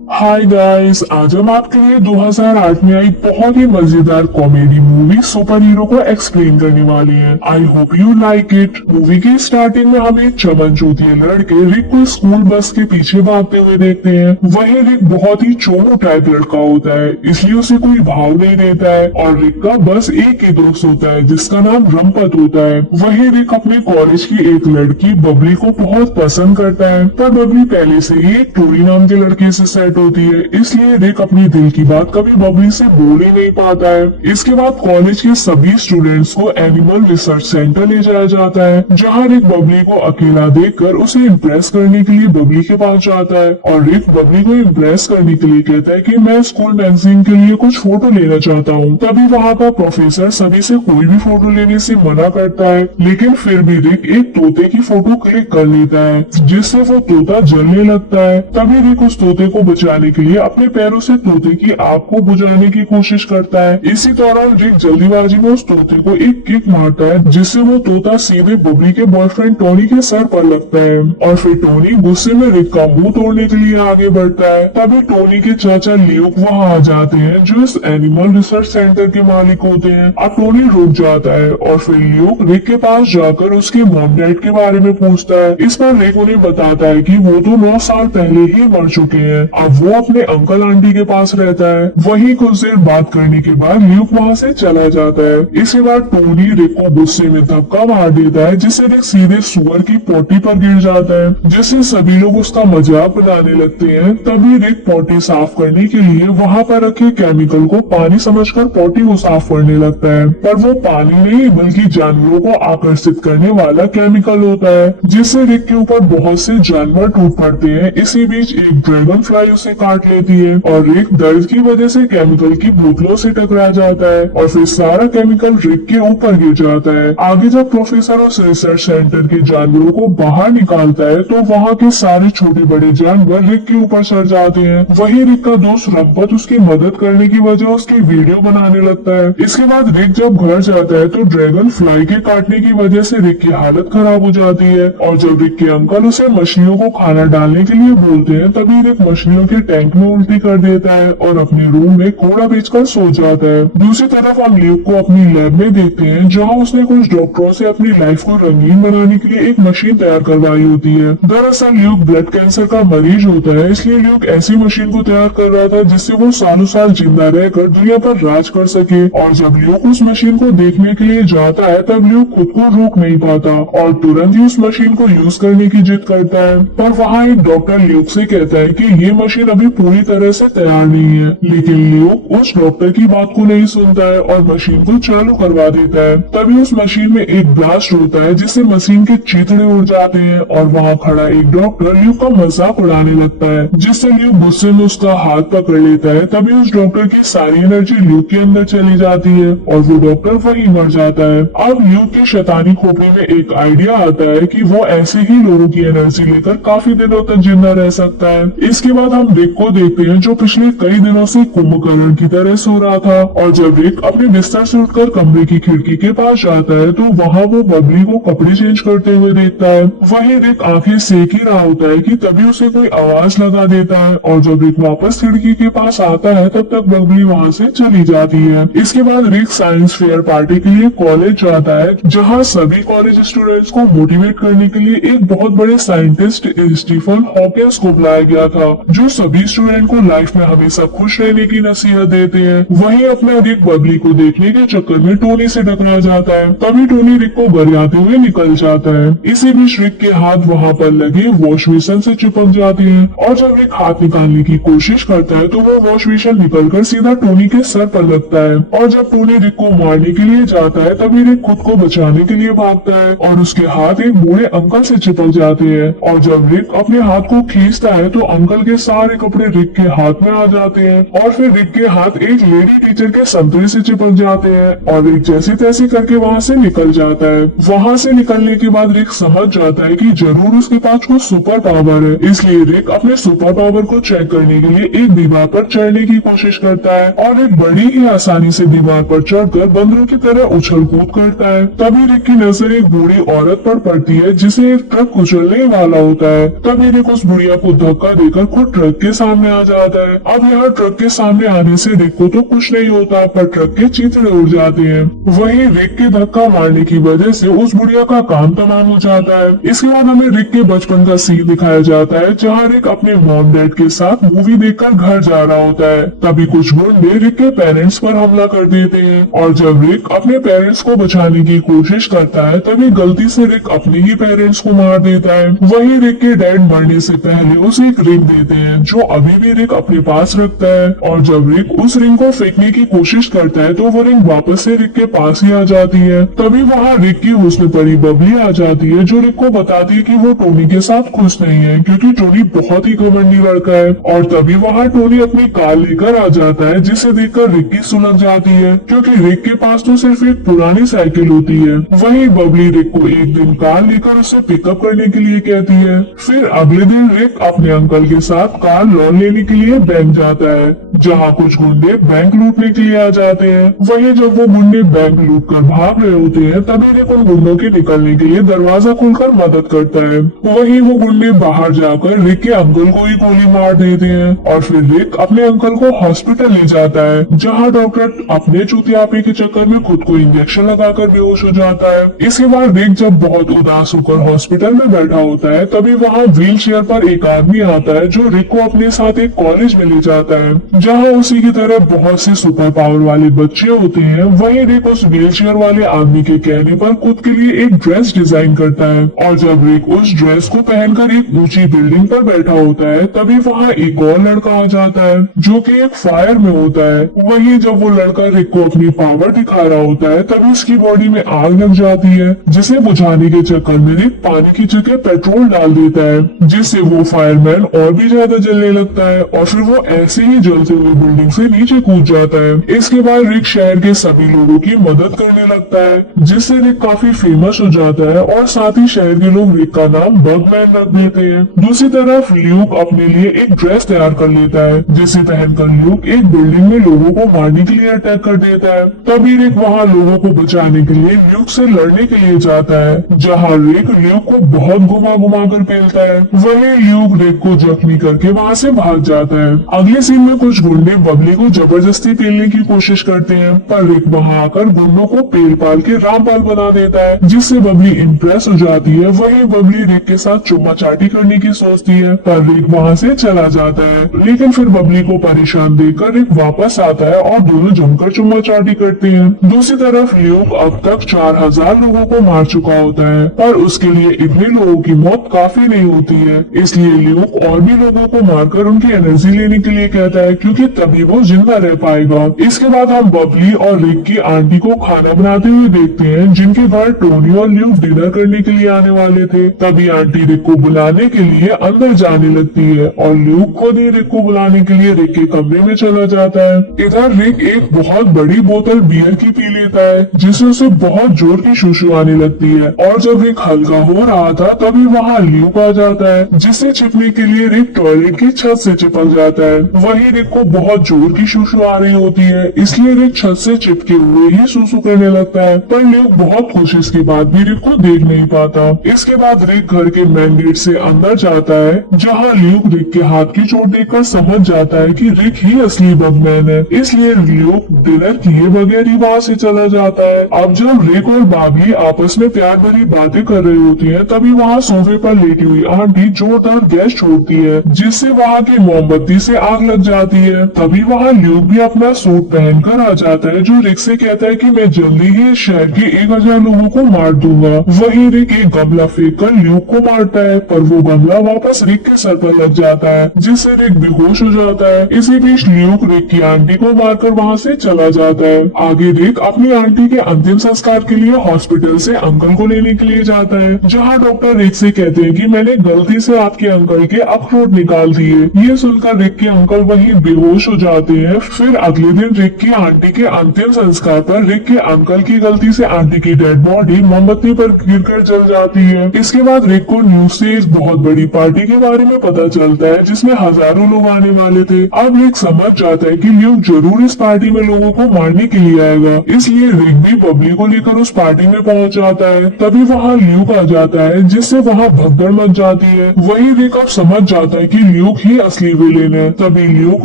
Hi guys, आज हम आपके लिए 2008 में आई बहुत ही मजेदार कॉमेडी मूवी सुपर हीरो को एक्सप्लेन करने वाले हैं। I hope you like it. Movie की स्टार्टिंग में हम एक चमनचूतिया लड़के रिक को स्कूल बस के पीछे भागते हुए देखते हैं। वही रिक बहुत ही चोमू टाइप लड़का होता है, इसलिए उसे कोई भाव नहीं देता है और रिक का बस एक ही दोस्त होता है जिसका नाम रंपत होता है। वही रिक अपने कॉलेज की एक लड़की बबली को बहुत पसंद करता है, पर बबली पहले से ही एक टोरी नाम के लड़के से सेट होती है, इसलिए रिक अपनी दिल की बात कभी बबली से बोल ही नहीं पाता है। इसके बाद कॉलेज के सभी स्टूडेंट्स को एनिमल रिसर्च सेंटर ले जाया जाता है, जहाँ रिक बबली को अकेला देखकर उसे इम्प्रेस करने के लिए बबली के पास जाता है और रिक बबली को इम्प्रेस करने के लिए कहता है कि मैं स्कूल मैगजीन के लिए कुछ फोटो लेना चाहता हूँ। तभी वहाँ का प्रोफेसर सभी से कोई भी फोटो लेने से मना करता है, लेकिन फिर भी रिक एक तोते की फोटो क्लिक कर लेता है, जिससे वो तोता जलने लगता है। तभी रिक उस तोते को बचाने के लिए अपने पैरों से तोते की आग को बुझाने की कोशिश करता है। इसी दौरान रिक जल्दीबाजी में उस तोते को एक किक मारता है, जिससे वो तोता सीधे बबली के बॉयफ्रेंड टोनी के सर पर लगता है और फिर टोनी गुस्से में रिक का मुंह तोड़ने के लिए आगे बढ़ता है। तभी टोनी के चाचा ल्यूक वहाँ आ जाते हैं, जो इस एनिमल रिसर्च सेंटर के मालिक होते हैं। अब टोनी रुक जाता है और फिर ल्यूक रिक के पास जाकर उसके मॉम डैड के बारे में पूछता है। इस पर रिक उन्हें बताता है कि वो तो 9 साल पहले ही मर चुके हैं, अब वो अपने अंकल आंटी के पास रहता है। वही कुछ देर बात करने के बाद ल्यूक वहाँ से चला जाता है। इसके बाद टोनी रिक को गुस्से में धक्का मार देता है, जिससे रिक सीधे सुअर की पोटी पर गिर जाता है, जिससे सभी लोग उसका मजाक बनाने लगते हैं। तभी रिक पोटी साफ करने के लिए वहाँ पर रखे केमिकल को पानी समझकर पोटी को साफ करने लगता है, पर वो पानी नहीं बल्कि जानवरों को आकर्षित करने वाला केमिकल होता है, जिससे रिक के ऊपर बहुत से जानवर टूट पड़ते हैं। इसी बीच एक ड्रैगन फ्लाई उसे काट लेती है और रिक दर्द की वजह से केमिकल की बोतलों से टकरा जाता है और फिर सारा केमिकल रिक के ऊपर गिर जाता है। आगे जब प्रोफेसर उस रिसर्च सेंटर के जानवरों को बाहर निकालता है तो वहाँ के सारे छोटे बड़े जानवर रिक के ऊपर चढ़ जाते हैं। वही रिक का दोस्त रंपत उसकी मदद करने की वजह उसकी वीडियो बनाने लगता है। इसके बाद रिक जब घर जाता है तो ड्रैगन फ्लाई के काटने की वजह से रिक की हालत खराब हो जाती है और जब रिक के अंकल उसे मछलियों को खाना डालने के लिए बोलते हैं, तभी रिक मछलियों के टैंक में उल्टी कर देता है और अपने रूम में कूड़ा बेचकर सो जाता है। दूसरी तरफ हम ल्यूक को अपनी लैब में देखते हैं, जहाँ उसने कुछ डॉक्टरों से अपनी लाइफ को रंगीन बनाने के लिए एक मशीन तैयार करवाई होती है। दरअसल ल्यूक ब्लड कैंसर का मरीज होता है, इसलिए ल्यूक ऐसी मशीन को तैयार कर रहा था जिससे वो सालों साल जिंदा रहकर दुनिया पर राज कर सके। और जब ल्यूक उस मशीन को देखने के लिए जाता है तब ल्यूक खुद को रोक नहीं पाता और तुरंत ही उस मशीन को यूज करने की जिद करता है। पर वहाँ एक डॉक्टर ल्यूक से कहता है कि ये मशीन अभी पूरी तरह से तैयार नहीं है, लेकिन ल्यूक उस डॉक्टर की बात को नहीं सुनता है और मशीन को चालू करवा देता है। तभी उस मशीन में एक ब्लास्ट होता है, जिससे मशीन के चिथड़े उड़ जाते हैं और वहाँ खड़ा एक डॉक्टर ल्यूक का मजाक उड़ाने लगता है, जिससे ल्यूक गुस्से में उसका हाथ पकड़ लेता है। तभी उस डॉक्टर की सारी एनर्जी ल्यूक के अंदर चली जाती है और वो डॉक्टर वहीं मर जाता है। अब ल्यूक के शैतानी खोपड़ी में एक आइडिया आता है कि वो ऐसे ही लोगों की एनर्जी लेकर काफी दिनों तक जिंदा रह सकता है। इसके बाद हम रिक को देखते हैं, जो पिछले कई दिनों से कुंभकर्ण की तरह सो रहा था और जब रिक अपने बिस्तर से उठकर कमरे की खिड़की के पास जाता है तो वहाँ वो बबली को कपड़े चेंज करते हुए देखता है। वहीं रिक आंखें सेक ही रहा होता है कि तभी उसे कोई आवाज लगा देता है और जब रिक वापस खिड़की के पास आता है तब तक बबली वहाँ से चली जाती है। इसके बाद रिक साइंस फेयर पार्टी के लिए कॉलेज जाता है, जहाँ सभी कॉलेज स्टूडेंट्स को मोटिवेट करने के लिए एक बहुत बड़े साइंटिस्ट स्टीफन हॉकिंस को बुलाया गया था, जो सभी स्टूडेंट को लाइफ में हमेशा खुश रहने की नसीहत देते हैं। वहीं अपना रिक बबली को देखने के चक्कर में टोनी से टकरा जाता है, तभी टोनी रिक को गरियाते हुए निकल जाता है। इसी बीच रिक के हाथ वहाँ पर लगे वॉश बेसिन से चिपक जाते हैं और जब रिक हाथ निकालने की कोशिश करता है तो वो वॉश बेसिन निकलकर सीधा टोनी के सर पर लगता है और जब टोनी रिक को मारने के लिए जाता है तभी रिक खुद को बचाने के लिए भागता है और उसके हाथ एक बूढ़े अंकल से चिपक जाते हैं और जब रिक अपने हाथ को खींचता है तो अंकल के सारे कपड़े रिक के हाथ में आ जाते हैं और फिर रिक के हाथ एक लेडी टीचर के संतरे से चिपक जाते हैं और रिक जैसे तैसे करके वहाँ से निकल जाता है। वहाँ से निकलने के बाद रिक समझ जाता है कि जरूर उसके पास कुछ सुपर पावर है, इसलिए रिक अपने सुपर पावर को चेक करने के लिए एक दीवार पर चढ़ने की कोशिश करता है और रिक बड़ी ही आसानी से दीवार पर चढ़कर बंदरों की तरह उछल कूद करता है। तभी रिक की नजर एक बूढ़ी औरत पर पड़ती है, जिसे एक ट्रक कुचलने वाला होता है। तभी रिक उस बुढ़िया को धक्का देकर खुद ट्रक ट्रक के सामने आ जाता है। अब यहाँ ट्रक के सामने आने से रिक को तो कुछ नहीं होता, पर ट्रक के चिथड़े उड़ जाते हैं। वहीं रिक के धक्का मारने की वजह से उस बुढ़िया का काम तमाम हो जाता है। इसके बाद हमें रिक के बचपन का सीन दिखाया जाता है, जहाँ रिक अपने मॉम डैड के साथ मूवी देखकर घर जा रहा होता है। तभी कुछ गुंडे रिक के पेरेंट्स पर हमला कर देते हैं, और जब रिक अपने पेरेंट्स को बचाने की कोशिश करता है तभी गलती से रिक अपने ही पेरेंट्स को मार देता है। वहीं रिक के डैड मरने से पहले उसे एक रिंग देते हैं, जो अभी भी रिक अपने पास रखता है। और जब रिक उस रिंग को फेंकने की कोशिश करता है तो वो रिंग वापस से रिक के पास ही आ जाती है। तभी वहाँ रिक की हुस्न परी बबली आ जाती है, जो रिक को बताती है कि वो टोनी के साथ खुश नहीं है, क्योंकि टोनी बहुत ही घमंडी लड़का है। और तभी वहाँ टोनी अपनी कार लेकर आ जाता है, जिसे देखकर रिक की सुलग जाती है, क्योंकि रिक के पास तो सिर्फ एक पुरानी साइकिल होती है। वहीं बबली रिक को एक दिन कार लेकर उसे पिकअप करने के लिए कहती है। फिर अगले दिन रिक अपने अंकल के साथ कार लोन लेने के लिए बैंक जाता है, जहाँ कुछ गुंडे बैंक लूटने के लिए आ जाते हैं। वहीं जब वो गुंडे बैंक लूट कर भाग रहे होते हैं तभी रिक उन गुंडों के निकलने के लिए दरवाजा खोलकर मदद करता है। वहीं वो गुंडे बाहर जाकर रिक के अंकल को ही गोली मार देते हैं, और फिर रिक अपने अंकल को हॉस्पिटल ले जाता है, जहाँ डॉक्टर अपने चुतियापे के चक्कर में खुद को इंजेक्शन लगाकर बेहोश हो जाता है। इसके बाद रिक जब बहुत उदास होकर हॉस्पिटल में बैठा होता है तभी वहाँ व्हील चेयर पर एक आदमी आता है, जो रिक को अपने साथ एक कॉलेज में ले जाता है, जहाँ उसी की तरह बहुत से सुपर पावर वाले बच्चे होते हैं। वहीं रिक उस व्हील चेयर वाले आदमी के कहने पर खुद के लिए एक ड्रेस डिजाइन करता है, और जब रिक उस ड्रेस को पहनकर एक ऊंची बिल्डिंग पर बैठा होता है तभी वहाँ एक और लड़का आ जाता है, जो कि एक फायर में होता है। वहीं जब वो लड़का रिक को अपनी पावर दिखा रहा होता है तभी उसकी बॉडी में आग लग जाती है, जिसे बुझाने के चक्कर में रिक पानी की जगह पेट्रोल डाल देता है, जिससे वो फायरमैन और भी ज्यादा जलने लगता है, और फिर वो ऐसे ही जलते हुए बिल्डिंग से नीचे कूद जाता है। इसके बाद रिक शहर के सभी लोगों की मदद करने लगता है, जिससे रिक काफी फेमस हो जाता है, और साथ ही शहर के लोग रिक का नाम बगमैन रख देते हैं। दूसरी तरफ ल्यूक अपने लिए एक ड्रेस तैयार कर लेता है, जिसे पहनकर ल्यूक एक बिल्डिंग में लोगों को मारने के लिए अटैक कर देता है। तभी रिक वहाँ लोगों को बचाने के लिए ल्यूक से लड़ने के लिए जाता है, जहाँ रिक ल्यूक को बहुत घुमा घुमा कर पेलता है। वहीं ल्यूक रिक को जख्मी करके वहाँ से भाग जाता है। अगले सीन में कुछ गुंडे बबली को जबरदस्ती पेलने की कोशिश करते हैं, पर रिक वहाँ आकर गुंडों को पेल पाल के रामपाल बना देता है, जिससे बबली इम्प्रेस हो जाती है। वहीं बबली रिक के साथ चुम्मा चाटी करने की सोचती है, पर रिक वहाँ से चला जाता है। लेकिन फिर बबली को परेशान देखकर रिक वापस आता है और दोनों जमकर चुम्मा चाटी करते हैं। दूसरी तरफ ल्यूक अब तक 4000 लोगों को मार चुका होता है, पर उसके लिए इतने लोगों की मौत काफी नहीं होती है, इसलिए ल्यूक और भी लोगों को मारकर उनकी एनर्जी लेने के लिए कहता है, क्योंकि तभी वो जिंदा रह पाएगा। इसके बाद हम बबली और रिक की आंटी को खाना बनाते हुए देखते हैं, जिनके घर टोनी और ल्यूक डिनर करने के लिए आने वाले थे। तभी आंटी रिक को बुलाने के लिए अंदर जाने लगती है, और ल्यूक खुद ही रिक को बुलाने के लिए रिक के कमरे में चला जाता है। इधर रिक एक बहुत बड़ी बोतल बियर की पी लेता है, जिससे उसे बहुत जोर की शुशु आने लगती है, और जब रिक हल्का हो रहा था तभी वहाँ ल्यूक आ जाता है, जिससे छिपने के लिए रिक टॉयलेट की छत से चिपक जाता है। वहीं रिक को बहुत जोर की शुशु आ रही होती है, इसलिए रिक छत से चिपके हुए ही सुसु करने लगता है, पर ल्यूक बहुत कोशिश के बाद भी रिक को देख नहीं पाता। इसके बाद रिक घर के मेन गेट से अंदर जाता है, जहाँ ल्यूक रिक के हाथ की चोट देखकर समझ जाता है कि रिक ही असली बगमैन है, इसलिए ल्यूक डिनर किए बगैर ही वहाँ से चला जाता है। अब जब रिक और बाबी आपस में प्यार भरी बातें कर रही होती है तभी वहाँ सोफे पर लेटी हुई आंटी जोरदार गैस छोड़ती है, जिससे वहाँ की मोमबत्ती से आग लग जाती है। तभी वहाँ ल्यूक भी अपना सूट पहनकर आ जाता है, जो रिक से कहता है कि मैं जल्दी ही इस शहर के 1000 लोगों को मार दूंगा। वही रिक एक गमला फेंक कर ल्यूक को मारता है, पर वो गमला वापस रिक के सर पर लग जाता है, जिससे रिक बेहोश हो जाता है। इसी बीच ल्यूक रिक की आंटी को मारकर वहाँ से चला जाता है। आगे रिक अपनी आंटी के अंतिम संस्कार के लिए हॉस्पिटल से अंकल को लेने के लिए जाता है, जहाँ डॉक्टर रिक से कहते हैं कि मैंने गलती से आपके अंकल के अखरोट निकाल दिए। ये सुनकर रिक के अंकल वहीं बेहोश हो जाते हैं। फिर अगले दिन रिक की आंटी के अंतिम संस्कार पर रिक के अंकल की गलती से आंटी की डेड बॉडी मोमबत्ती पर गिरकर जल जाती है। इसके बाद रिक को न्यूज से इस बहुत बड़ी पार्टी के बारे में पता चलता है, जिसमें हजारों लोग आने वाले थे। अब रिक समझ जाता है कि ल्यूक जरूर इस पार्टी में लोगों को मारने के लिए आएगा, इसलिए रिक भी बबली को लेकर उस पार्टी में पहुंच जाता है। तभी वहाँ ल्यूक आ जाता है, जिससे वहाँ भगदड़ मच जाती है। वही रिक अब समझ जाता है कि ल्यूक ही असली विलेन है। तभी ल्यूक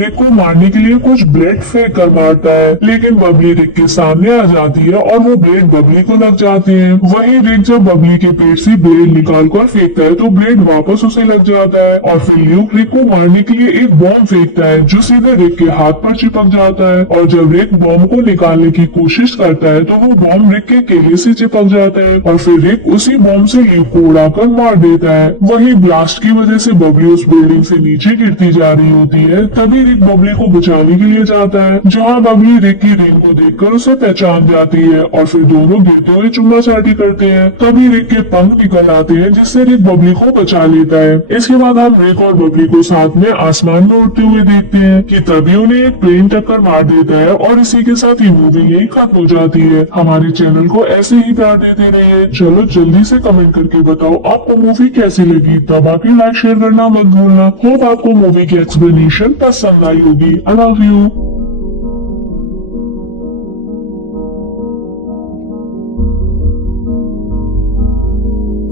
रिक को मारने के लिए कुछ ब्लेड फेंक कर मारता है, लेकिन बबली रिक के सामने आ जाती है और वो ब्लेड बबली को लग जाते हैं। वहीं रिक जब बबली के पेट से ब्लेड निकाल कर फेंकता है तो ब्लेड वापस उसे लग जाता है और फिर ल्यूक रिक को मारने के लिए एक बॉम्ब फेंकता है जो सीधे रिक के हाथ पर चिपक जाता है। और जब रिक बॉम्ब को निकालने की कोशिश करता है तो वो बॉम्ब रिक के केले से चिपक जाता है और फिर रिक उसी बॉम्ब से ल्यूक को उड़ाकर मार देता है। वहीं ब्लास्ट की वजह से बबली उस बिल्डिंग से नीचे गिरती जा रही होती है। तभी रिक बबली को बचाने के लिए जाता है, जहाँ बबली रिक की रिंग को देखकर उसे पहचान जाती है और फिर दोनों गिरते हुए चुम्मा चाटी करते हैं। तभी रिक के पंख निकल आते हैं जिससे रिक बबली को बचा लेता है। इसके बाद हम रिक और बबली को साथ में आसमान में उड़ते हुए देखते हैं कि तभी उन्हें एक प्लेन टक्कर मार देता है और इसी के साथ ही मूवी यही खत्म हो जाती है। हमारे चैनल को ऐसे ही प्यार देते रहिए। चलो जल्दी से कमेंट करके बताओ आपको मूवी कैसी लगी। तब आप लाइक शेयर करना मत भूलना। होप आपको मूवी की एक्सप्लेनेशन पसंद आई होगी। I love you.